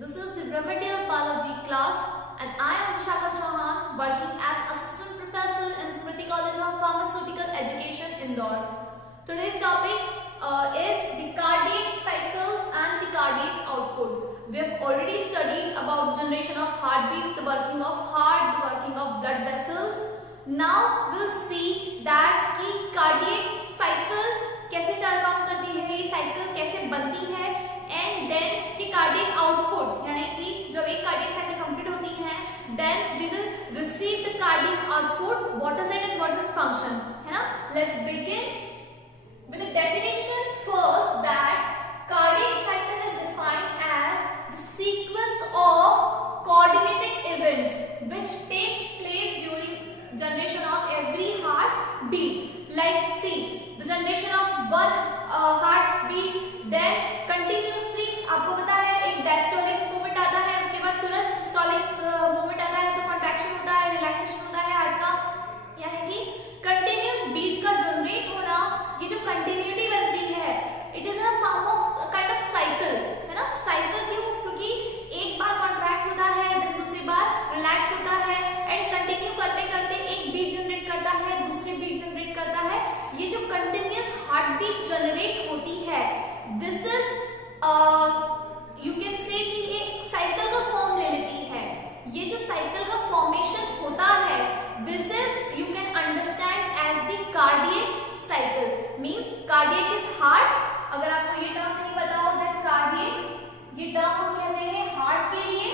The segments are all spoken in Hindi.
This is the remedial biology class and I am Vishakha Chauhan, working as assistant professor in Smriti College of Pharmaceutical Education, Indore. Today's topic is the cardiac cycle and the cardiac output. We have already studied about generation of heartbeat, the working of heart, the working of blood vessels. Now we'll see that कि cardiac cycle कैसे काम करती है, ये साइकिल कैसे बनती है, एंड देन कि कार्डियक आउटपुट यानी कि जब एक कार्डियक साइकिल कंप्लीट होती है then we will receive the cardiac output, what is it and what is function, है ना. Let's begin with the definition first that cardiac cycle is defined as the sequence of coordinated events which takes place during generation of every heart beat. Like see the generation of one heartbeat, then continuously आपको पता है एक diastolic movement आता है, उसके बाद तुरंत systolic movement आता है, तो contraction होता है, relaxation होता है हार्ट का, यानी कि continuous beat का generate होना, ये जो continuity बनती है it is in a form of kind of cycle, है ना. cycle क्यों? क्योंकि एक बार contract होता है, then दूसरी बार relax होता है, and continue करते करते एक beat generate करता है, दूसरी beat generate करता है. ये जो कंटिन्यूअस हार्ट बीट जनरेट होती है, this is you can say कि ये एक साइकिल का फॉर्म ले लेती है. ये जो साइकिल का फॉर्मेशन होता है this is you can understand as the cardiac cycle. Means cardiac is heart. अगर आपको ये टर्म नहीं पता हो देन कार्डियक ये टर्म हम कहते हैं हार्ट के लिए,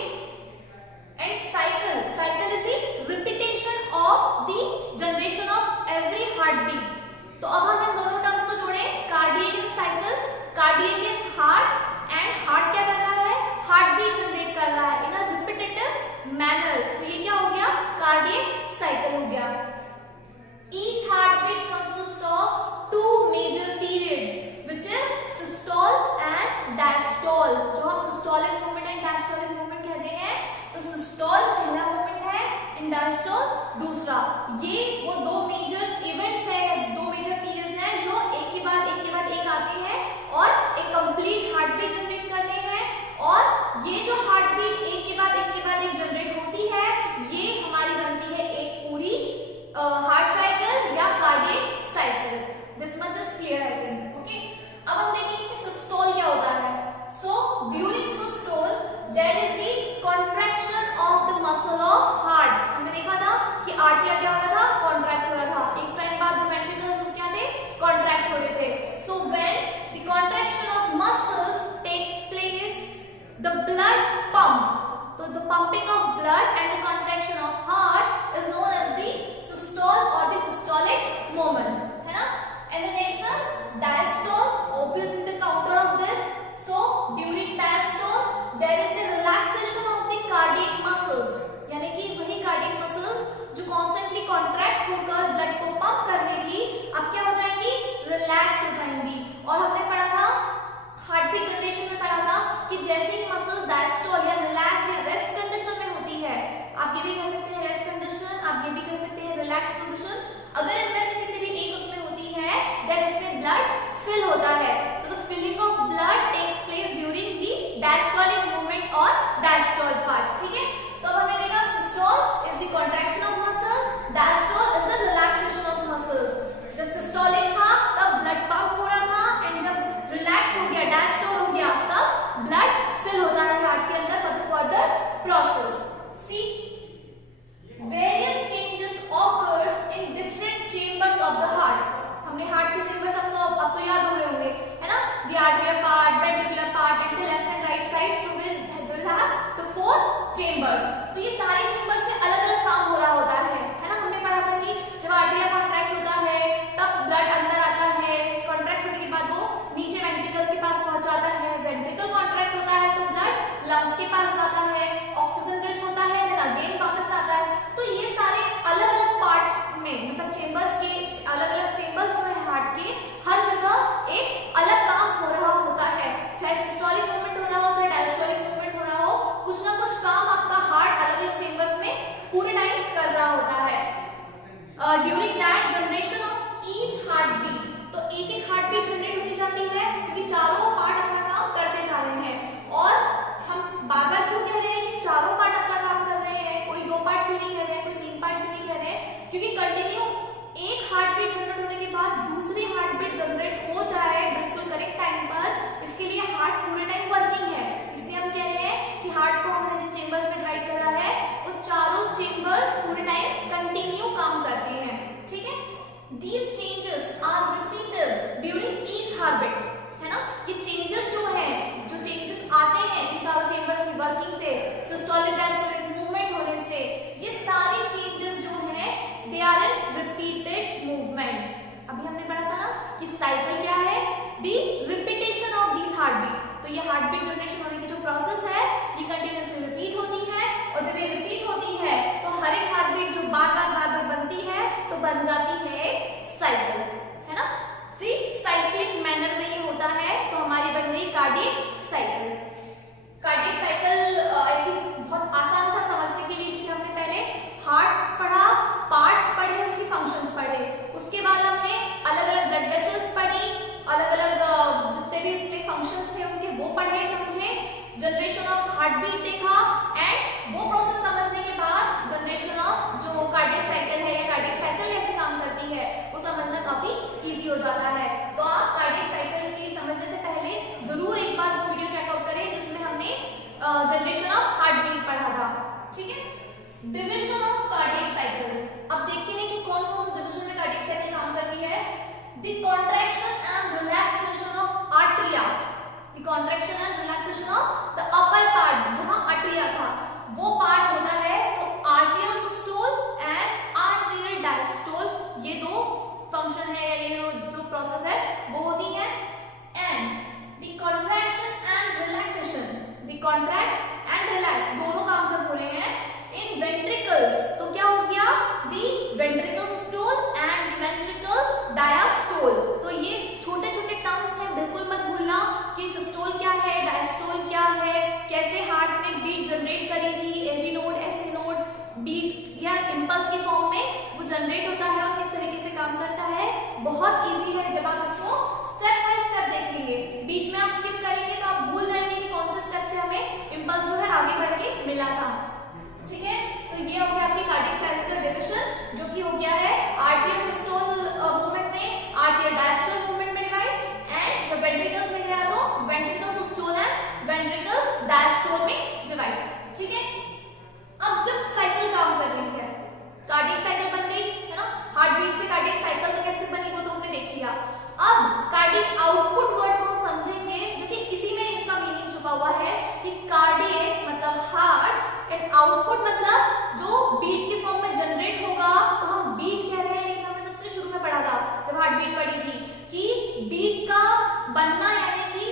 and cycle is the repetition of the generation of every heart beat. तो अब हम इन दोनों टर्म्स को जोड़ें, cardiac is cycle, cardiac is heart, and heart क्या कर रहा है, हार्ट बीट जनरेट कर रहा है इन अ रिपीटेटिव मैनर. तो ये क्या हो गया, कार्डियक साइकिल हो गया. Each heart beat consist of two major periods which systolic diastolic movement होने से, ये सारी चेंजेस जो है they are in repeated movement. अभी हमने पढ़ा था ना कि साइकिल क्या है, the repetition of this heartbeat. तो ये हार्टबीट जनरेशन होने की जो प्रोसेस है ये कंटिन्यूअसली रिपीट होती है, और जब ये रिपीट होती है तो हर एक हार्टबीट जो बार बार बनती है तो बन जाती है साइकिल, है ना। सी साइक्लिक मैनर में ये होता है, तो हमारी बन गई cardiac cycle. Cardiac cycle I think बहुत आसान था समझने के लिए, क्योंकि हमने पहले हार्ट पढ़ा, पार्ट्स पढ़े, उसके फंक्शंस पढ़े, उसके बाद हमने अलग अलग ब्लड वेसल्स पढ़ी, अलग अलग जितने भी उसमें फंक्शंस थे उनके वो पढ़े, समझे, जनरेशन ऑफ हार्टबीट देखा, एंड वो प्रोसेस समझने के बाद जनरेशन ऑफ जो कार्डियक साइकिल है या कार्डियक साइकिल कैसे काम करती है वो समझना काफी इजी हो जाता है। तो आप कार्डियक साइकिल की समझने से पहले जरूर एक बार वो वीडियो चेकआउट करें जिसमें हमने जनरेशन ऑफ हार्टबीट पढ़ा था, ठीक है। डिविजन ऑफ कार्डियक साइकिल, अब देखते हैं कि कौन कौन से डिविजन में कार्डियक साइकिल काम करती है। The contraction and relaxation of atria, the contraction and relaxation of the upper part, जहां आर्टरिया था वो पार्ट होता है, तो atrial systole and atrial diastole, ये दो फंक्शन है या ये जो प्रोसेस है वो होती है। And the contraction and relaxation, the contract and relax दोनों काम जब हो रहे हैं इन वेंट्रिकल्स, तो क्या हो गया, the ventricle systole and the ventricle diastole. तो ये छोटे छोटे टर्म्स हैं, बिल्कुल मत भूलना कि सिस्टोल क्या है, डायस्टोल क्या है, कैसे हार्ट में बीट जनरेट करेगी, AV node, SA node, beat या इंपल्स की फॉर्म में वो जनरेट होता है और किस तरीके से काम करता है। बहुत इजी है, जब आप इसको स्टेप बाय स्टेप देखेंगे, बीच में आप स्किप करेंगे तो आप भूल जाएंगे कि कौन से स्टेप से हमें इंपल्स जो है आगे बढ़ के मिला था, ठीक है। तो ये हो गया आपकी कार्डियक साइकिल डिविजन, जो कि हो गया है आर्टरियल सिस्टोल मूवमेंट में, आर्टरियल डायस्टोल मूवमेंट में डिवाइड, एंड जब वेंट्रिकल्स में गया तो ventricle systole and ventricle diastole में डिवाइड, ठीक है। अब जब साइकिल काम कर रही है, कार्डियक साइकिल बन गई है ना, हार्टबीट से कार्डियक साइकिल तो कैसे बनी वो तो हमने देख लिया। अब कार्डियक आउटपुट वर्ड को हम समझेंगे, जो कि इसी में इसका मीनिंग छुपा हुआ है कि कार्डियक मतलब हार्ट एंड आउटपुट मतलब जो बीट के फॉर्म में जनरेट होगा, तो हम बीट कह रहे हैं, लेकिन हमने सबसे शुरू में पढ़ा था जब हार्टबीट पढ़ी थी कि बीट का बनना यानी कि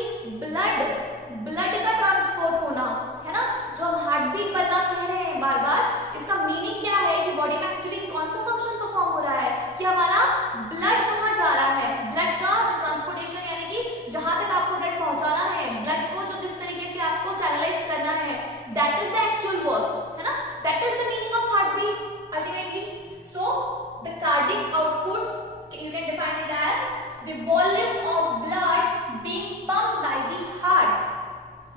ब्लड का ट्रांसपोर्ट होना, है ना। जो हम हार्टबीट बनना कह रहे हैं बार बार, इसका मीनिंग क्या है कि बॉडी में एक्चुअली कौन सा फंक्शन परफॉर्म हो रहा है, कि हमारा ब्लड कहाँ जा रहा है, ब्लड का जो ट्रांसपोर्टेशन यानी कि जहां तक आपको ब्लड पहुंचाना है, ब्लड को जो जिस तरीके से आपको चैनलाइज करना है, that is the actual work, है ना, that is the meaning of heartbeat ultimately. So the cardiac output you can define it as the volume of blood being pumped by the heart,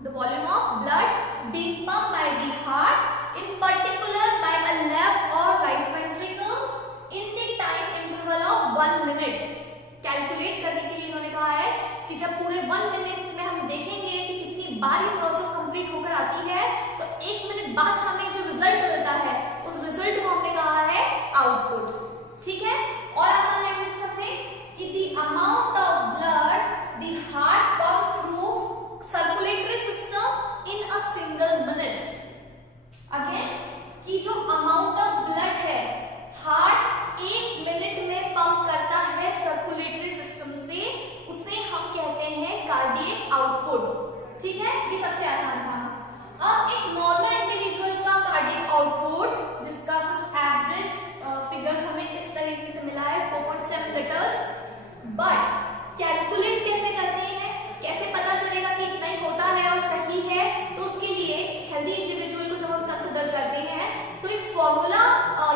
the volume of blood being pumped by the heart, in particular by a left or right ventricle in the time interval of 1 minute। Calculate करने के लिए इन्होंने कहा है कि जब पूरे 1 मिनट में हम देखेंगे कि कितनी बार ये प्रोसेस कंप्लीट होकर आती है, तो 1 मिनट बाद हमें जो रिजल्ट मिलता है उस रिजल्ट को हमने कहा है आउटपुट, ठीक है। और आसान लैंग्वेज में समझें कि the amount of blood the heart pump through circulatory system in a single minute। Again कि जो अमाउंट ऑफ ब्लड है हार्ट 1 मिनट में पंप करता है सर्कुलेटरी सिस्टम से, उसे हम कहते हैं कार्डियक आउटपुट, ठीक है। ये सबसे आसान था। अब एक नॉर्मल इंडिविजुअल का कार्डियक आउटपुट जिसका कुछ एवरेज फिगर्स हमें इस तरीके से मिला है 4.7 लीटर्स, बट कैलकुलेट कैसे करते हैं, कैसे पता चलेगा कि इतना ही होता है और सही है, तो उसके लिए हेल्दी इंडिविजुअल को जब हम कंसीडर करते हैं तो एक फॉर्मूला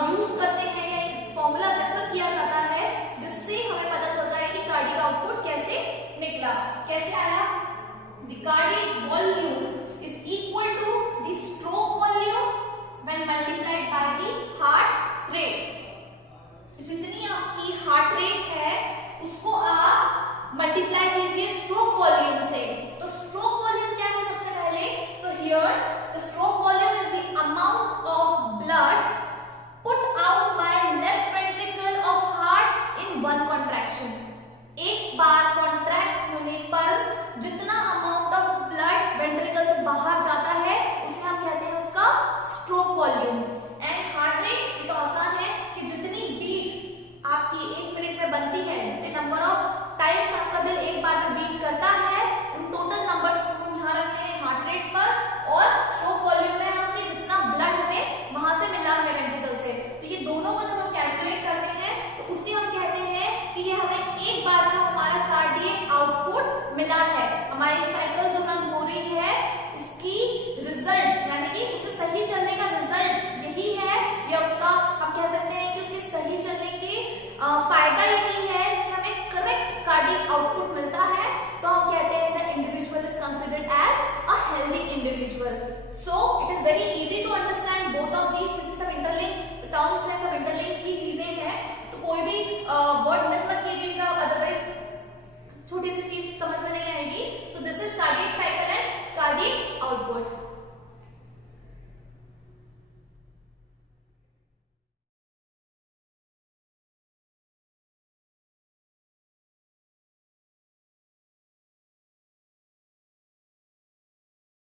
यूज करते हैं या एक फॉर्मूला रेफर किया जाता है, जिससे हमें पता चलता है कि कार्डियक आउटपुट कैसे निकला, कैसे आया। The cardiac volume is equal to the stroke volume when multiplied by the heart rate. जितनी आपकी हार्ट रेट है उसको आप मल्टीप्लाई कीजिए स्ट्रोक वॉल्यूम से। तो स्ट्रोक वॉल्यूम क्या है सबसे पहले, so here the stroke volume is the amount of blood put out by left ventricle of heart in one contraction. एक बार कॉन्ट्रैक्ट होने पर जितना अमाउंट ऑफ ब्लड वेंट्रिकल से बाहर जाता है उसे हम कहते हैं उसका हमारी साइकिल जो रन हो रही है उसकी रिजल्ट यानी कि उसके सही चलने का रिजल्ट यही है, या उसका हम कह सकते हैं कि उसके सही चलने के फायदा यही है कि हमें करेक्ट कार्डियक आउटपुट मिल